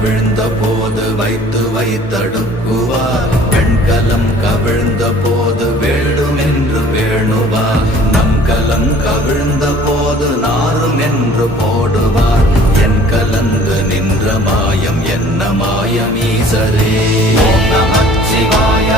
கவிழ்ந்த போது வைத்து வைத்தடுக்குவார். வெண்கலம் கவிழ்ந்த போது வேண்டுமென்று வேணுவார். நம் கலம் கவிழ்ந்த போது நாரும் என்று போடுவார். என் கலந்து நின்ற மாயம் என்ன மாயம் ஈசரே. ஓம் நமச்சிவாய.